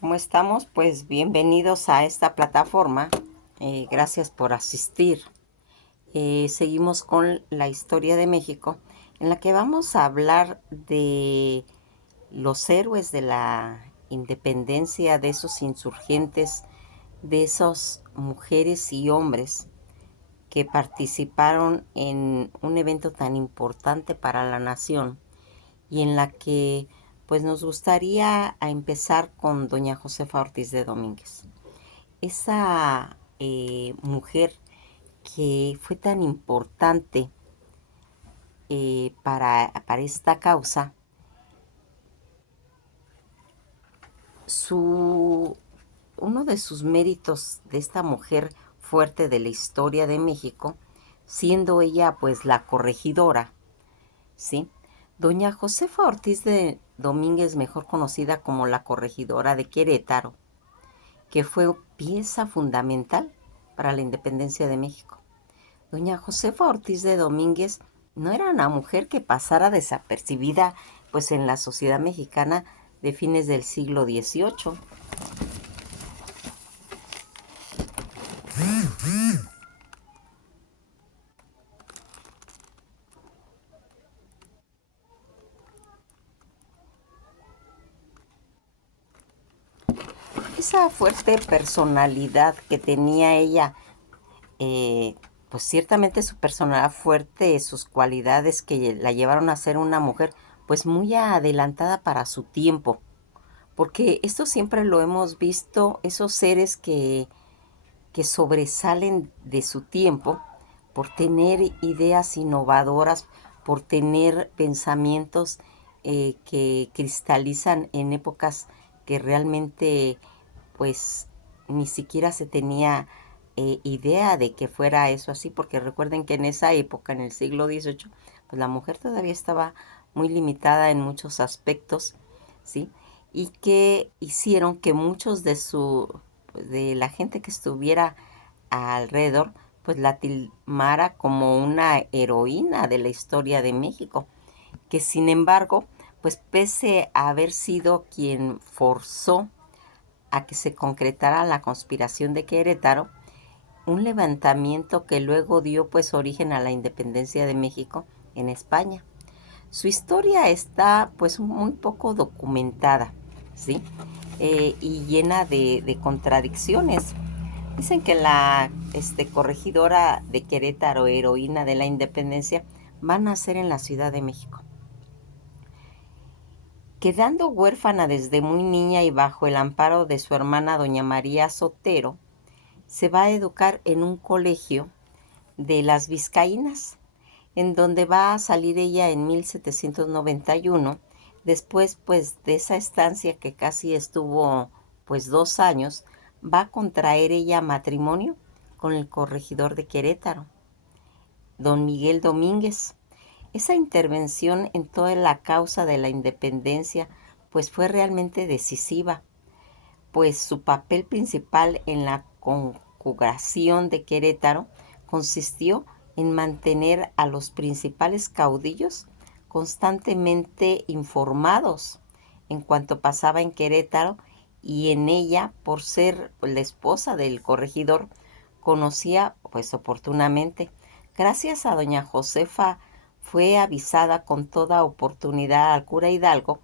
¿Cómo estamos? Pues bienvenidos a esta plataforma. Gracias por asistir. Seguimos con la historia de México, en la que vamos a hablar de los héroes de la independencia, de esos insurgentes, de esas mujeres y hombres que participaron en un evento tan importante para la nación y en la que pues nos gustaría empezar con doña Josefa Ortiz de Domínguez. Esa mujer que fue tan importante para esta causa, su, uno de sus méritos de esta mujer fuerte de la historia de México, siendo ella pues la corregidora, ¿sí? Doña Josefa Ortiz de Domínguez, mejor conocida como la corregidora de Querétaro, que fue pieza fundamental para la independencia de México. Doña Josefa Ortiz de Domínguez no era una mujer que pasara desapercibida pues en la sociedad mexicana de fines del siglo XVIII. Esa fuerte personalidad que tenía ella, eh, pues ciertamente su personalidad fuerte, sus cualidades que la llevaron a ser una mujer pues muy adelantada para su tiempo, porque esto siempre lo hemos visto, esos seres que sobresalen de su tiempo por tener ideas innovadoras, por tener pensamientos que cristalizan en épocas que realmente pues ni siquiera se tenía idea de que fuera eso así, porque recuerden que en esa época, en el siglo XVIII, pues la mujer todavía estaba muy limitada en muchos aspectos, ¿sí? Y que hicieron que muchos de la gente que estuviera alrededor, pues la tilmara como una heroína de la historia de México, que sin embargo, pues pese a haber sido quien forzó a que se concretara la conspiración de Querétaro, un levantamiento que luego dio pues origen a la independencia de México en España. Su historia está pues muy poco documentada, ¿sí? Y llena de contradicciones. Dicen que la corregidora de Querétaro, heroína de la independencia, va a nacer en la Ciudad de México. Quedando huérfana desde muy niña y bajo el amparo de su hermana doña María Sotero, se va a educar en un colegio de las Vizcaínas, en donde va a salir ella en 1791. Después, pues, de esa estancia que casi estuvo, pues, 2 años, va a contraer ella matrimonio con el corregidor de Querétaro, don Miguel Domínguez. Esa intervención en toda la causa de la independencia, pues, fue realmente decisiva, pues su papel principal en la conjugación de Querétaro consistió en mantener a los principales caudillos constantemente informados en cuanto pasaba en Querétaro, y en ella, por ser la esposa del corregidor, conocía pues oportunamente. Gracias a doña Josefa fue avisada con toda oportunidad al cura Hidalgo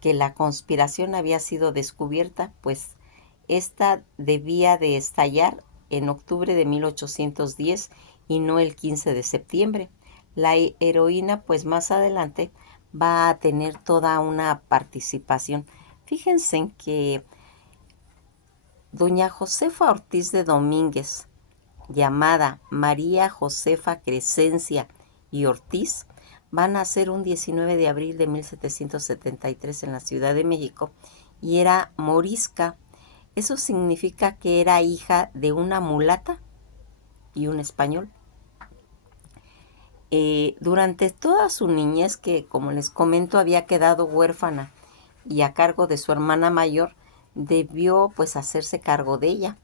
que la conspiración había sido descubierta, pues esta debía de estallar en octubre de 1810 y no el 15 de septiembre. La heroína, pues más adelante, va a tener toda una participación. Fíjense en que doña Josefa Ortiz de Domínguez, llamada María Josefa Crescencia y Ortiz, va a nacer un 19 de abril de 1773 en la Ciudad de México y era morisca. Eso significa que era hija de una mulata y un español. Durante toda su niñez, que como les comento había quedado huérfana y a cargo de su hermana mayor, debió pues hacerse cargo de ella.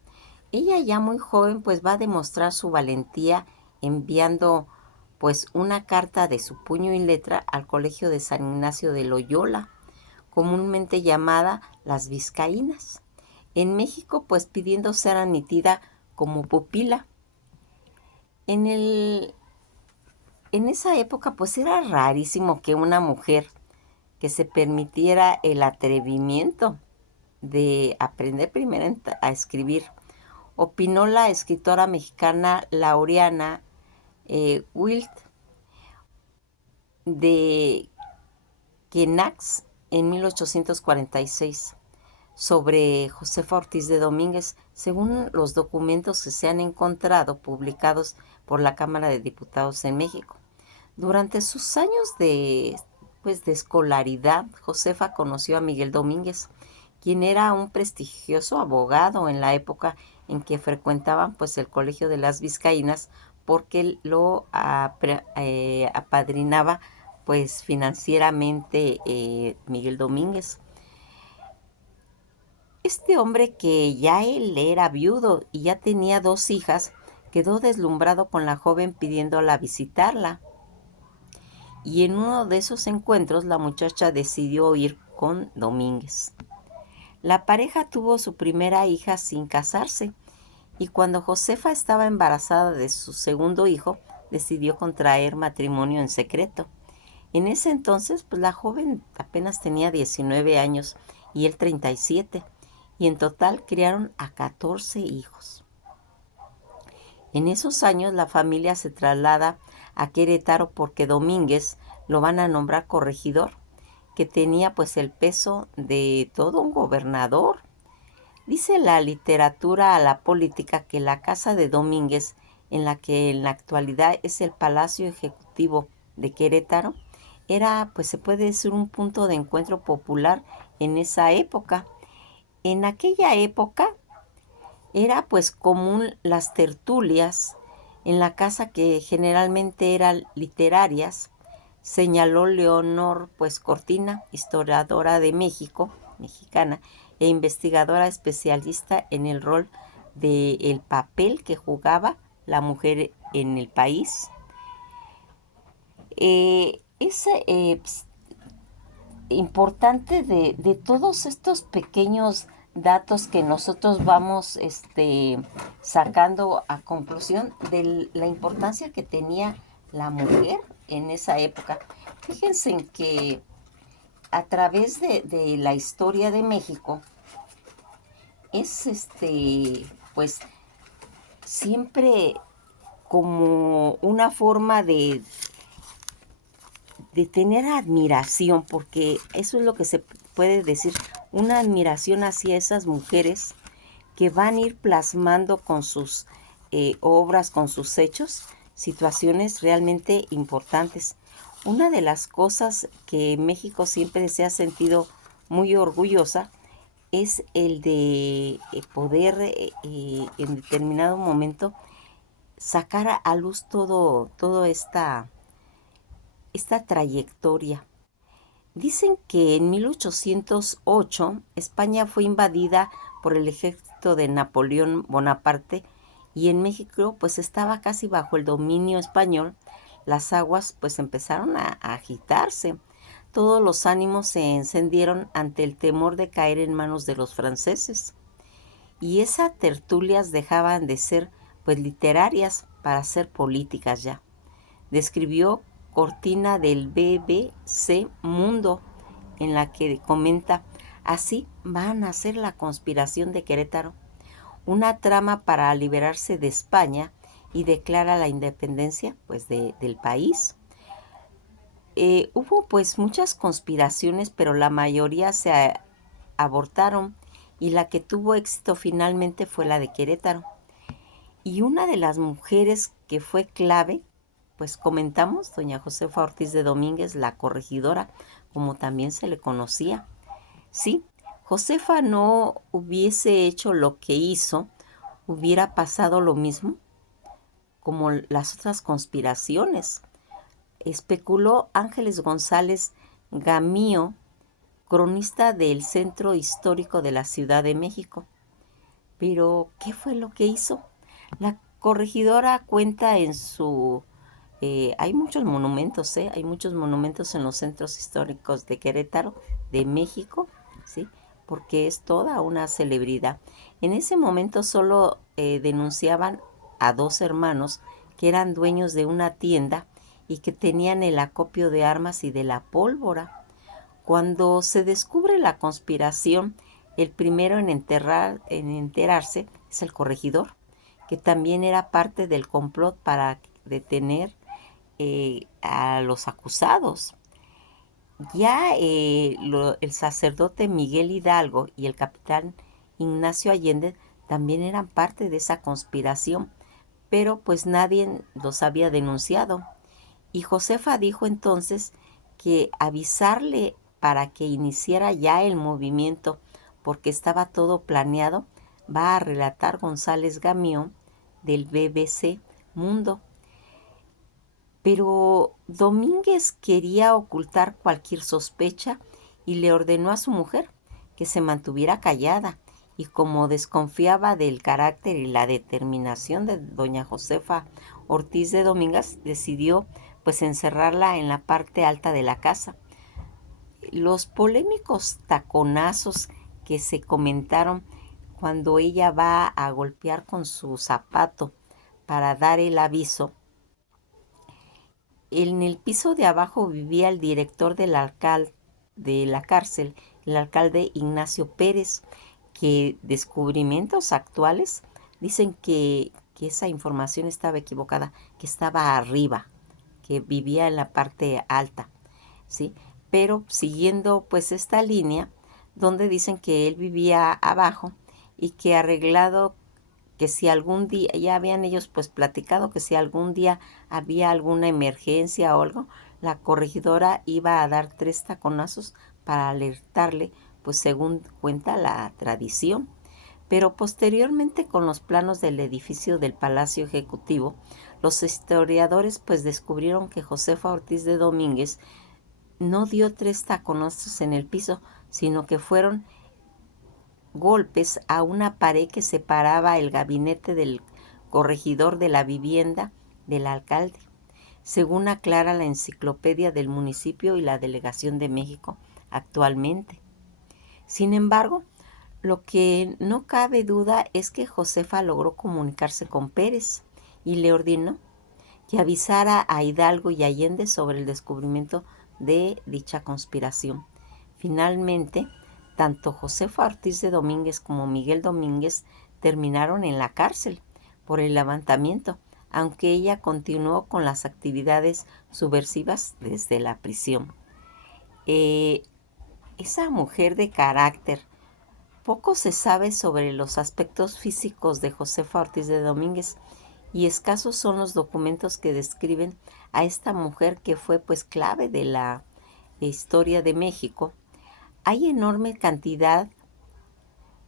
Ella ya muy joven pues va a demostrar su valentía enviando pues una carta de su puño y letra al colegio de San Ignacio de Loyola, comúnmente llamada las vizcaínas. En México, pues pidiendo ser admitida como pupila. En esa época, pues era rarísimo que una mujer que se permitiera el atrevimiento de aprender primero a escribir. Opinó la escritora mexicana Laureana Wild de Quenax en 1846 sobre Josefa Ortiz de Domínguez, según los documentos que se han encontrado publicados por la Cámara de Diputados en México. Durante sus años de escolaridad, Josefa conoció a Miguel Domínguez, quien era un prestigioso abogado en la época en que frecuentaban pues el Colegio de las Vizcaínas, porque lo apadrinaba pues financieramente Miguel Domínguez. Este hombre, que ya él era viudo y ya tenía 2 hijas, quedó deslumbrado con la joven pidiéndola visitarla. Y en uno de esos encuentros la muchacha decidió ir con Domínguez. La pareja tuvo su primera hija sin casarse, y cuando Josefa estaba embarazada de su segundo hijo, decidió contraer matrimonio en secreto. En ese entonces, pues la joven apenas tenía 19 años y él 37, y en total criaron a 14 hijos. En esos años la familia se traslada a Querétaro porque Domínguez lo van a nombrar corregidor, que tenía pues el peso de todo un gobernador. Dice la literatura a la política que la casa de Domínguez, en la que en la actualidad es el Palacio Ejecutivo de Querétaro, era, pues se puede decir, un punto de encuentro popular en esa época. En aquella época era pues común las tertulias en la casa, que generalmente eran literarias, señaló Leonor pues Cortina, historiadora de México, mexicana, e investigadora especialista en el rol del papel que jugaba la mujer en el país. Es importante de todos estos pequeños datos que nosotros vamos sacando a conclusión de la importancia que tenía la mujer en esa época. Fíjense en que a través de la historia de México es pues siempre como una forma de tener admiración, porque eso es lo que se puede decir, una admiración hacia esas mujeres que van a ir plasmando con sus obras, con sus hechos, situaciones realmente importantes. Una de las cosas que México siempre se ha sentido muy orgullosa es el de poder en determinado momento sacar a luz toda esta trayectoria. Dicen que en 1808 España fue invadida por el ejército de Napoleón Bonaparte, y en México pues estaba casi bajo el dominio español. Las aguas pues empezaron a agitarse. Todos los ánimos se encendieron ante el temor de caer en manos de los franceses. Y esas tertulias dejaban de ser pues literarias para ser políticas ya. Describió Cortina del BBC Mundo, en la que comenta: así va a nacer la conspiración de Querétaro, una trama para liberarse de España, y declara la independencia pues del país. Hubo pues muchas conspiraciones, pero la mayoría se abortaron, y la que tuvo éxito finalmente fue la de Querétaro. Y una de las mujeres que fue clave, pues comentamos, doña Josefa Ortiz de Domínguez, la corregidora, como también se le conocía. Sí, Josefa no hubiese hecho lo que hizo, hubiera pasado lo mismo como las otras conspiraciones. Especuló Ángeles González Gamío, cronista del Centro Histórico de la Ciudad de México. Pero, ¿qué fue lo que hizo? La corregidora cuenta en su hay muchos monumentos, hay muchos monumentos en los centros históricos de Querétaro, de México, ¿sí? Porque es toda una celebridad. En ese momento solo denunciaban a dos hermanos que eran dueños de una tienda y que tenían el acopio de armas y de la pólvora. Cuando se descubre la conspiración, el primero en enterarse es el corregidor, que también era parte del complot para detener a los acusados. Ya el sacerdote Miguel Hidalgo y el capitán Ignacio Allende también eran parte de esa conspiración, pero pues nadie los había denunciado. Y Josefa dijo entonces que avisarle para que iniciara ya el movimiento, porque estaba todo planeado, va a relatar González Gamión del BBC Mundo. Pero Domínguez quería ocultar cualquier sospecha y le ordenó a su mujer que se mantuviera callada, y como desconfiaba del carácter y la determinación de doña Josefa Ortiz de Domínguez, decidió pues encerrarla en la parte alta de la casa. Los polémicos taconazos que se comentaron cuando ella va a golpear con su zapato para dar el aviso. En el piso de abajo vivía el director de la cárcel, el alcalde Ignacio Pérez, que descubrimientos actuales dicen que esa información estaba equivocada, que estaba arriba, que vivía en la parte alta, ¿sí? Pero siguiendo pues esta línea, donde dicen que él vivía abajo y que arreglado, que si algún día, ya habían ellos pues platicado que si algún día había alguna emergencia o algo, la corregidora iba a dar 3 taconazos para alertarle, pues según cuenta la tradición. Pero posteriormente, con los planos del edificio del Palacio Ejecutivo, los historiadores pues descubrieron que Josefa Ortiz de Domínguez no dio 3 taconazos en el piso, sino que fueron golpes a una pared que separaba el gabinete del corregidor de la vivienda del alcalde, según aclara la enciclopedia del municipio y la Delegación de México actualmente. Sin embargo, lo que no cabe duda es que Josefa logró comunicarse con Pérez y le ordenó que avisara a Hidalgo y Allende sobre el descubrimiento de dicha conspiración. Finalmente, tanto Josefa Ortiz de Domínguez como Miguel Domínguez terminaron en la cárcel por el levantamiento, aunque ella continuó con las actividades subversivas desde la prisión. Esa mujer de carácter. Poco se sabe sobre los aspectos físicos de Josefa Ortiz de Domínguez, y escasos son los documentos que describen a esta mujer que fue pues clave de la historia de México. Hay enorme cantidad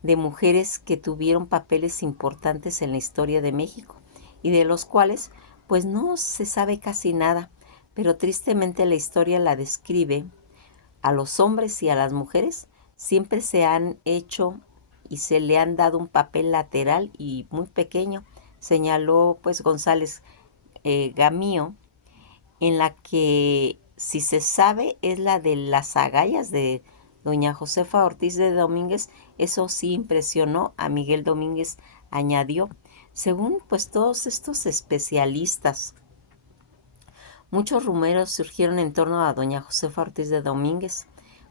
de mujeres que tuvieron papeles importantes en la historia de México y de los cuales pues no se sabe casi nada, pero tristemente la historia la describe. A los hombres y a las mujeres siempre se han hecho y se le han dado un papel lateral y muy pequeño, señaló pues González Gamío, en la que si se sabe es la de las agallas de doña Josefa Ortiz de Domínguez. Eso sí impresionó a Miguel Domínguez, añadió. Según pues todos estos especialistas, muchos rumores surgieron en torno a doña Josefa Ortiz de Domínguez,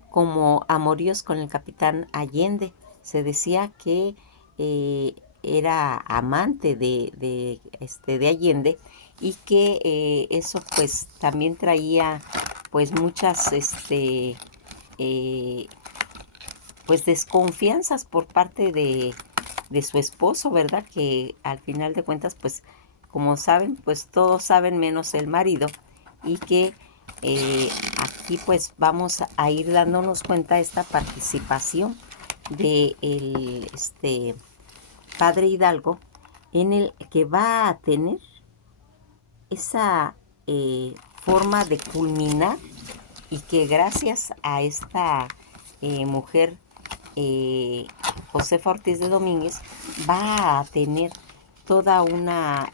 como amoríos con el capitán Allende. Se decía que era amante de Allende, y que eso pues también traía pues muchas pues desconfianzas por parte de su esposo, ¿verdad? Que al final de cuentas pues como saben pues todos saben menos el marido, y que aquí pues vamos a ir dándonos cuenta de esta participación de el padre Hidalgo, en el que va a tener esa forma de culminar, y que gracias a esta mujer Josefa Ortiz de Domínguez va a tener toda una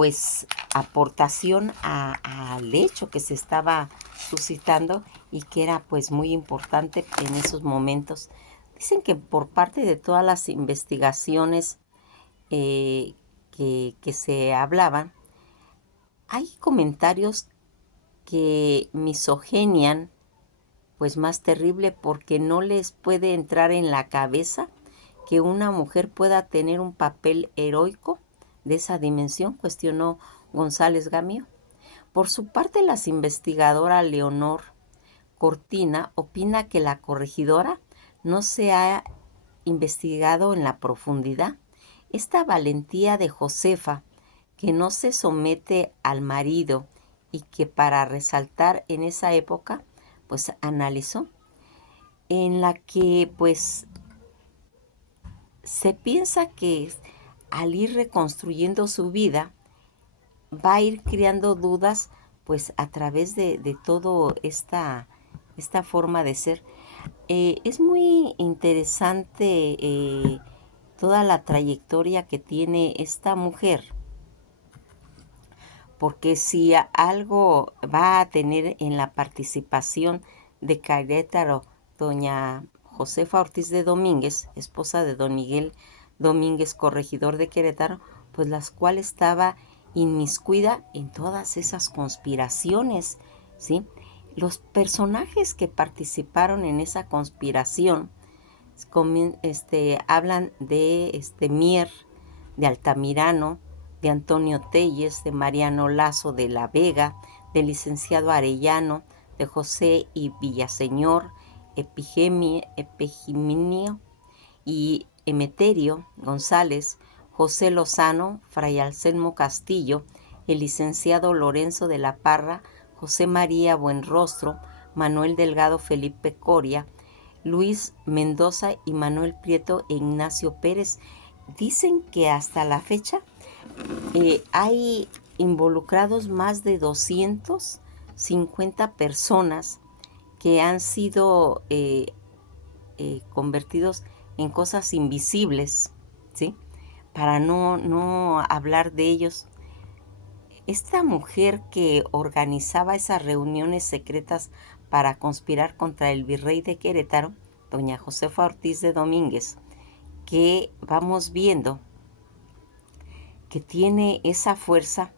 pues aportación al hecho que se estaba suscitando y que era pues muy importante en esos momentos. Dicen que por parte de todas las investigaciones que se hablaban, hay comentarios que misogenian pues más terrible, porque no les puede entrar en la cabeza que una mujer pueda tener un papel heroico de esa dimensión, cuestionó González Gamio. Por su parte, la investigadora Leonor Cortina opina que la corregidora no se ha investigado en la profundidad. Esta valentía de Josefa, que no se somete al marido y que para resaltar en esa época, pues analizó, en la que pues se piensa que al ir reconstruyendo su vida va a ir creando dudas pues a través de todo esta forma de ser. Es muy interesante toda la trayectoria que tiene esta mujer, porque si algo va a tener en la participación de Querétaro, doña Josefa Ortiz de Domínguez, esposa de don Miguel Domínguez, corregidor de Querétaro, pues las cuales estaba inmiscuida en todas esas conspiraciones, ¿sí? Los personajes que participaron en esa conspiración hablan de Mier, de Altamirano, de Antonio Telles, de Mariano Lazo de la Vega, del licenciado Arellano, de José y Villaseñor, Epigiminio y Emeterio González, José Lozano, Fray Anselmo Castillo, el licenciado Lorenzo de la Parra, José María Buenrostro, Manuel Delgado Felipe Coria, Luis Mendoza y Manuel Prieto e Ignacio Pérez. Dicen que hasta la fecha hay involucrados más de 250 personas que han sido convertidos en cosas invisibles, ¿sí? Para no hablar de ellos. Esta mujer que organizaba esas reuniones secretas para conspirar contra el virrey de Querétaro, doña Josefa Ortiz de Domínguez, que vamos viendo que tiene esa fuerza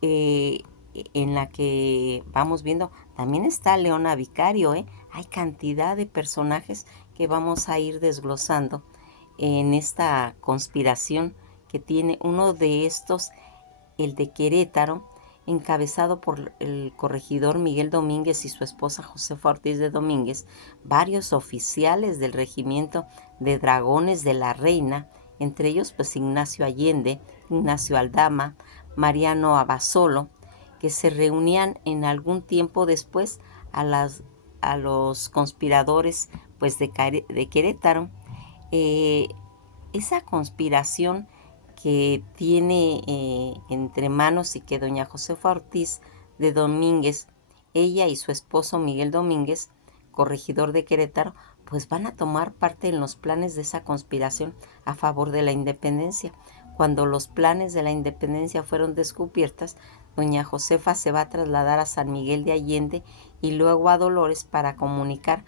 en la que vamos viendo, también está Leona Vicario, hay cantidad de personajes que vamos a ir desglosando en esta conspiración que tiene uno de estos, el de Querétaro, encabezado por el corregidor Miguel Domínguez y su esposa Josefa Ortiz de Domínguez, varios oficiales del regimiento de dragones de la Reina, entre ellos pues Ignacio Allende, Ignacio Aldama, Mariano Abasolo, que se reunían en algún tiempo después a los conspiradores pues de Querétaro. Esa conspiración que tiene entre manos y que doña Josefa Ortiz de Domínguez, ella y su esposo Miguel Domínguez, corregidor de Querétaro, pues van a tomar parte en los planes de esa conspiración a favor de la independencia. Cuando los planes de la independencia fueron descubiertas, doña Josefa se va a trasladar a San Miguel de Allende y luego a Dolores para comunicarse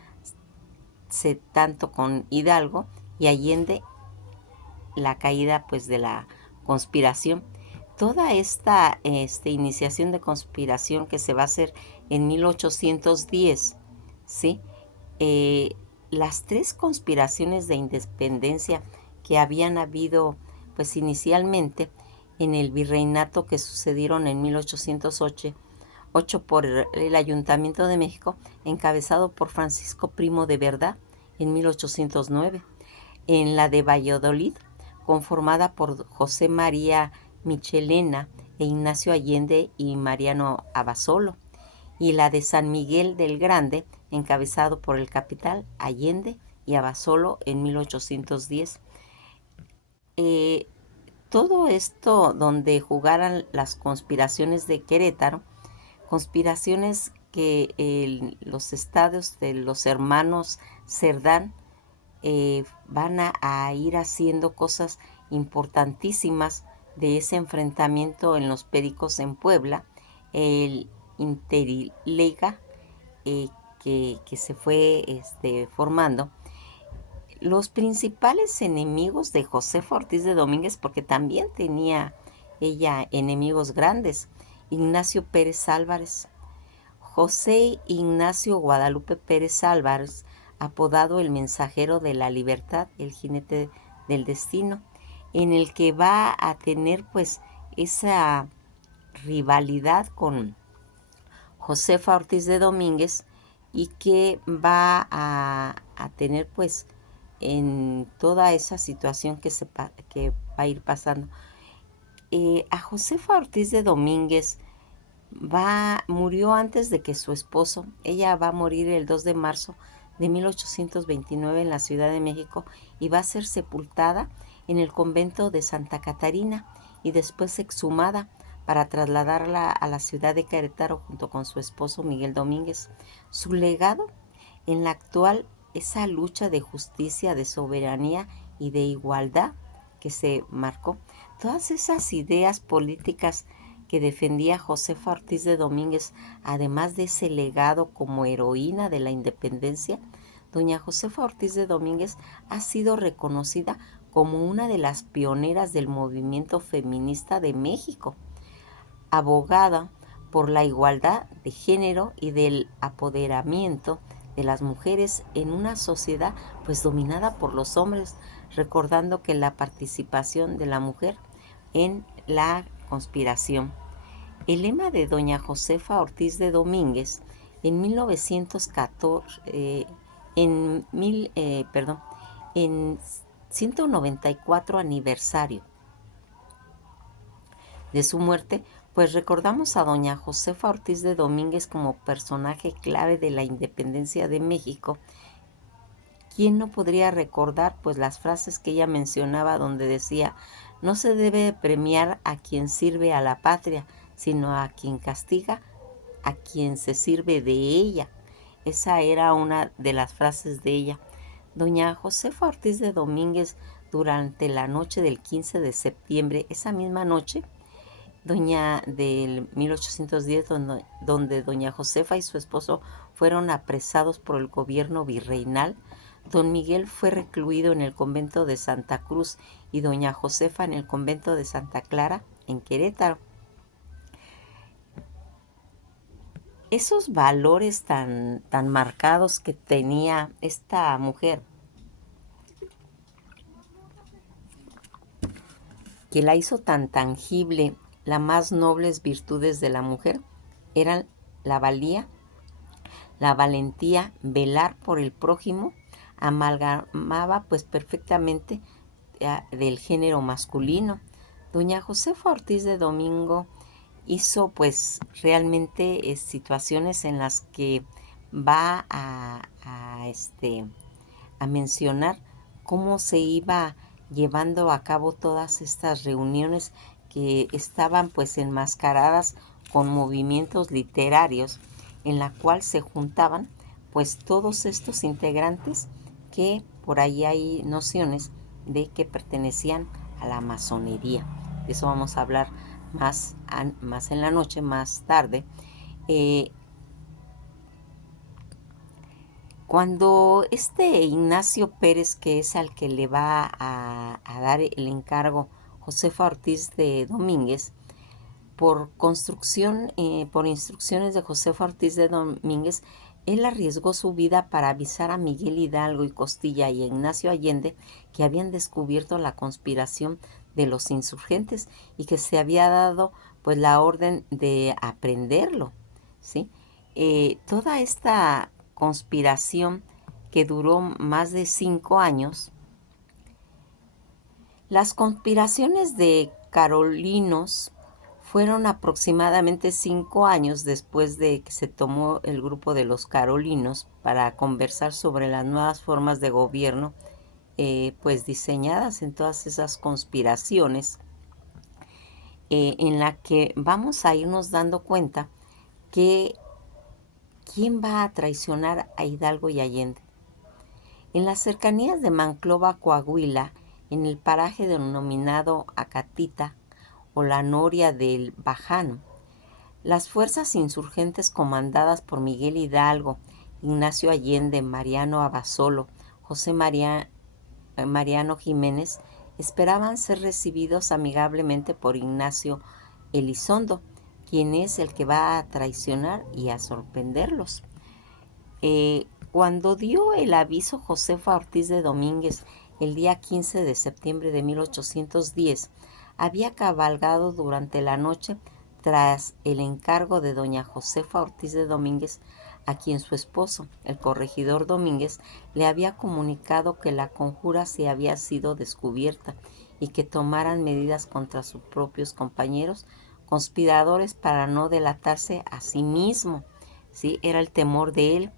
tanto con Hidalgo y Allende la caída pues de la conspiración. Toda esta iniciación de conspiración que se va a hacer en 1810, ¿sí? Las tres conspiraciones de independencia que habían habido pues inicialmente en el virreinato, que sucedieron en 1808 por el Ayuntamiento de México, encabezado por Francisco Primo de Verdad en 1809, en la de Valladolid, conformada por José María Michelena e Ignacio Allende y Mariano Abasolo, y la de San Miguel del Grande, encabezado por el capitán Allende y Abasolo en 1810. Todo esto donde jugaran las conspiraciones de Querétaro, conspiraciones que los estados de los hermanos Cerdán van a ir haciendo cosas importantísimas de ese enfrentamiento en Los Pericos en Puebla, el Interilega que se fue formando. Los principales enemigos de Josefa Ortiz de Domínguez, porque también tenía ella enemigos grandes: Ignacio Pérez Álvarez, José Ignacio Guadalupe Pérez Álvarez, apodado el Mensajero de la Libertad, el jinete del destino, en el que va a tener pues esa rivalidad con Josefa Ortiz de Domínguez, y que va a tener pues en toda esa situación que va a ir pasando. A Josefa Ortiz de Domínguez murió antes de que su esposo. Ella va a morir el 2 de marzo de 1829 en la Ciudad de México, y va a ser sepultada en el convento de Santa Catarina y después exhumada para trasladarla a la ciudad de Querétaro junto con su esposo Miguel Domínguez. Su legado en la actual, esa lucha de justicia, de soberanía y de igualdad que se marcó, todas esas ideas políticas que defendía Josefa Ortiz de Domínguez, además de ese legado como heroína de la independencia, doña Josefa Ortiz de Domínguez ha sido reconocida como una de las pioneras del movimiento feminista de México, abogada por la igualdad de género y del apoderamiento de las mujeres en una sociedad pues dominada por los hombres, recordando que la participación de la mujer en la conspiración. El lema de doña Josefa Ortiz de Domínguez en 1914, en 194 aniversario de su muerte, pues recordamos a doña Josefa Ortiz de Domínguez como personaje clave de la independencia de México. ¿Quién no podría recordar pues las frases que ella mencionaba, donde decía: no se debe premiar a quien sirve a la patria, sino a quien castiga a quien se sirve de ella? Esa era una de las frases de ella. Doña Josefa Ortiz de Domínguez, durante la noche del 15 de septiembre, esa misma noche, del 1810, donde doña Josefa y su esposo fueron apresados por el gobierno virreinal, don Miguel fue recluido en el convento de Santa Cruz y doña Josefa en el convento de Santa Clara, en Querétaro. Esos valores tan marcados que tenía esta mujer, que la hizo tan tangible, las más nobles virtudes de la mujer eran la valía, la valentía, velar por el prójimo, amalgamaba pues perfectamente del género masculino. Doña Josefa Ortiz de Domingo hizo pues realmente situaciones en las que va a mencionar cómo se iba llevando a cabo todas estas reuniones que estaban pues enmascaradas con movimientos literarios, en la cual se juntaban pues todos estos integrantes que por ahí hay nociones de que pertenecían a la masonería. De eso vamos a hablar más en la noche, más tarde. Cuando Ignacio Pérez, que es al que le va a dar el encargo Josefa Ortiz de Domínguez, por instrucciones de Josefa Ortiz de Domínguez, él arriesgó su vida para avisar a Miguel Hidalgo y Costilla y a Ignacio Allende que habían descubierto la conspiración de los insurgentes y que se había dado pues la orden de aprenderlo, ¿sí? Toda esta conspiración, que duró más de 5 años, las conspiraciones de Carolinos fueron aproximadamente 5 años después de que se tomó el grupo de los Carolinos para conversar sobre las nuevas formas de gobierno, pues diseñadas en todas esas conspiraciones, en la que vamos a irnos dando cuenta que ¿quién va a traicionar a Hidalgo y Allende? En las cercanías de Monclova, Coahuila, en el paraje denominado Acatita, o la Noria del Bajano. Las fuerzas insurgentes comandadas por Miguel Hidalgo, Ignacio Allende, Mariano Abasolo, José Mariano Jiménez esperaban ser recibidos amigablemente por Ignacio Elizondo, quien es el que va a traicionar y a sorprenderlos. Cuando dio el aviso Josefa Ortiz de Domínguez el día 15 de septiembre de 1810, había cabalgado durante la noche tras el encargo de doña Josefa Ortiz de Domínguez, a quien su esposo, el corregidor Domínguez, le había comunicado que la conjura se había sido descubierta y que tomaran medidas contra sus propios compañeros conspiradores para no delatarse a sí mismo. ¿Sí? Era el temor de él.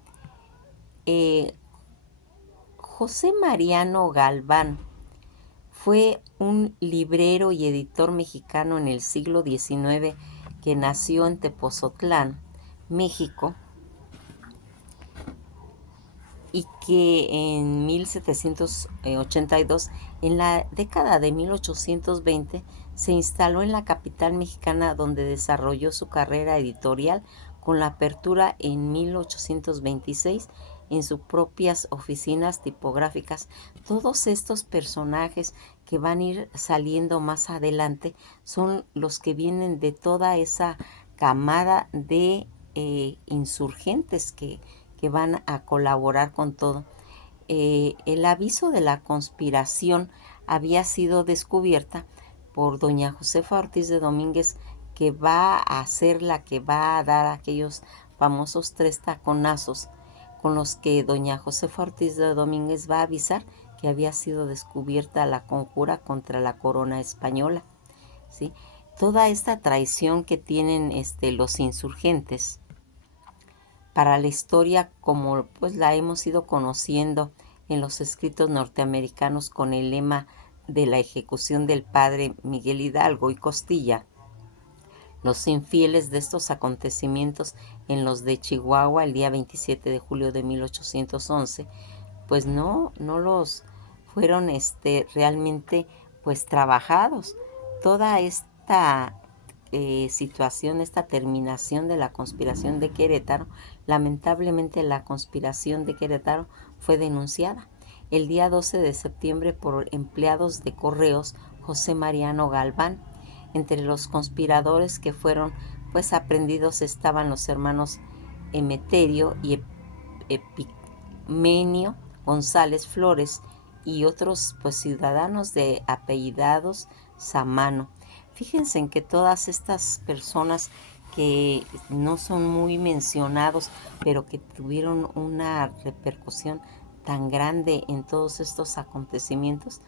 José Mariano Galván fue un librero y editor mexicano en el siglo XIX que nació en Tepozotlán, México, y que en 1782, en la década de 1820, se instaló en la capital mexicana, donde desarrolló su carrera editorial con la apertura en 1826 en sus propias oficinas tipográficas. Todos estos personajes que van a ir saliendo más adelante son los que vienen de toda esa camada de insurgentes que van a colaborar con todo. El aviso de la conspiración había sido descubierta por doña Josefa Ortiz de Domínguez, que va a ser la que va a dar aquellos famosos 3 taconazos con los que doña Josefa Ortiz de Domínguez va a avisar que había sido descubierta la conjura contra la corona española. ¿Sí? Toda esta traición que tienen los insurgentes para la historia, como pues la hemos ido conociendo en los escritos norteamericanos con el lema de la ejecución del padre Miguel Hidalgo y Costilla, los infieles de estos acontecimientos en los de Chihuahua el día 27 de julio de 1811, pues no los fueron realmente pues trabajados. Toda esta situación, esta terminación de la conspiración de Querétaro, lamentablemente la conspiración de Querétaro fue denunciada el día 12 de septiembre por empleados de correos José Mariano Galván. Entre los conspiradores que fueron pues aprendidos estaban los hermanos Emeterio y Epigmenio González Flores y otros pues ciudadanos de apellidados Samano. Fíjense en que todas estas personas que no son muy mencionados, pero que tuvieron una repercusión tan grande en todos estos acontecimientos,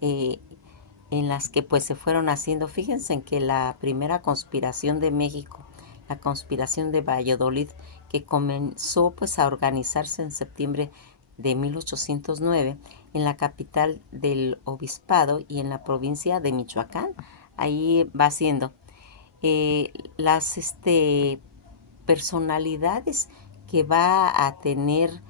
en las que pues se fueron haciendo. Fíjense en que la primera conspiración de México, la conspiración de Valladolid, que comenzó pues a organizarse en septiembre de 1809 en la capital del obispado y en la provincia de Michoacán. Ahí va siendo las personalidades que va a tener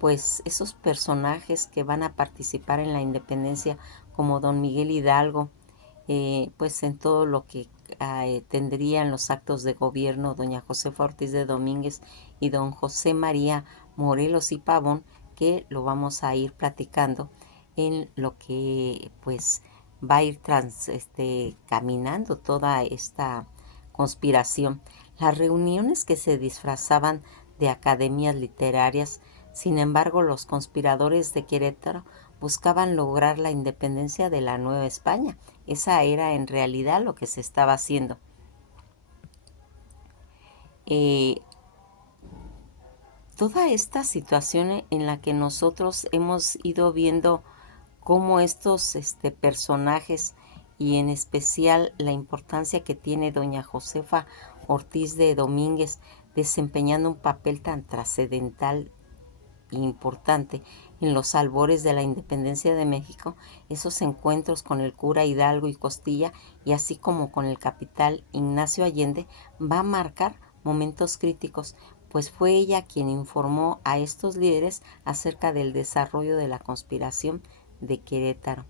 pues esos personajes que van a participar en la independencia, como don Miguel Hidalgo, pues en todo lo que tendrían los actos de gobierno doña Josefa Ortiz de Domínguez y don José María Morelos y Pavón, que lo vamos a ir platicando en lo que pues va a ir caminando toda esta conspiración. Las reuniones que se disfrazaban de academias literarias, sin embargo, los conspiradores de Querétaro buscaban lograr la independencia de la Nueva España. Esa era en realidad lo que se estaba haciendo. Toda esta situación en la que nosotros hemos ido viendo cómo estos personajes, y en especial la importancia que tiene doña Josefa Ortiz de Domínguez, desempeñando un papel tan trascendental e importante en los albores de la independencia de México, esos encuentros con el cura Hidalgo y Costilla, y así como con el capitán Ignacio Allende, va a marcar momentos críticos, pues fue ella quien informó a estos líderes acerca del desarrollo de la conspiración de Querétaro.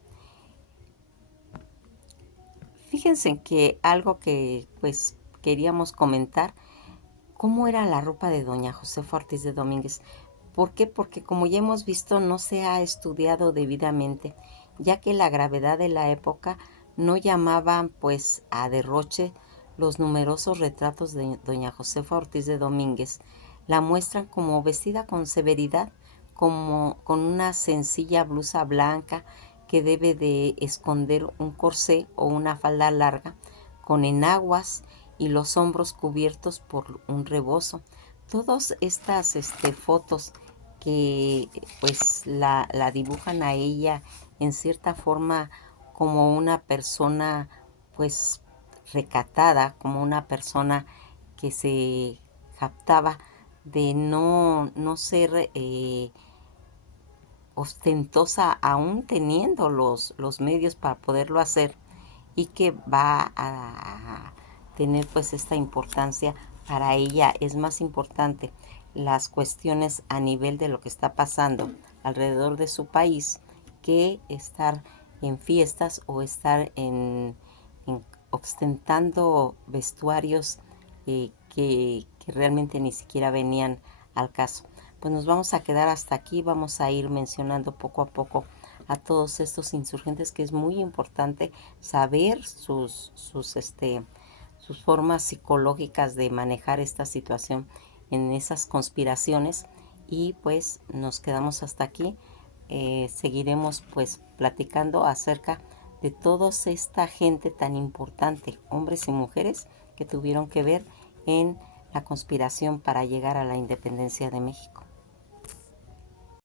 Fíjense que algo que pues queríamos comentar, cómo era la ropa de doña Josefa Ortiz de Domínguez. ¿Por qué? Porque como ya hemos visto, no se ha estudiado debidamente, ya que la gravedad de la época no llamaban pues a derroche. Los numerosos retratos de doña Josefa Ortiz de Domínguez la muestran como vestida con severidad, como con una sencilla blusa blanca que debe de esconder un corsé o una falda larga, con enaguas y los hombros cubiertos por un rebozo. Todas estas fotos que pues la dibujan a ella en cierta forma como una persona pues recatada, como una persona que se captaba de no ser ostentosa aún teniendo los medios para poderlo hacer, y que va a tener pues esta importancia para ella. Es más importante las cuestiones a nivel de lo que está pasando alrededor de su país que estar en fiestas o estar en ostentando vestuarios que realmente ni siquiera venían al caso. Pues nos vamos a quedar hasta aquí, vamos a ir mencionando poco a poco a todos estos insurgentes, que es muy importante saber sus formas psicológicas de manejar esta situación en esas conspiraciones. Y pues nos quedamos hasta aquí. Seguiremos pues platicando acerca de toda esta gente tan importante, hombres y mujeres, que tuvieron que ver en la conspiración para llegar a la independencia de México.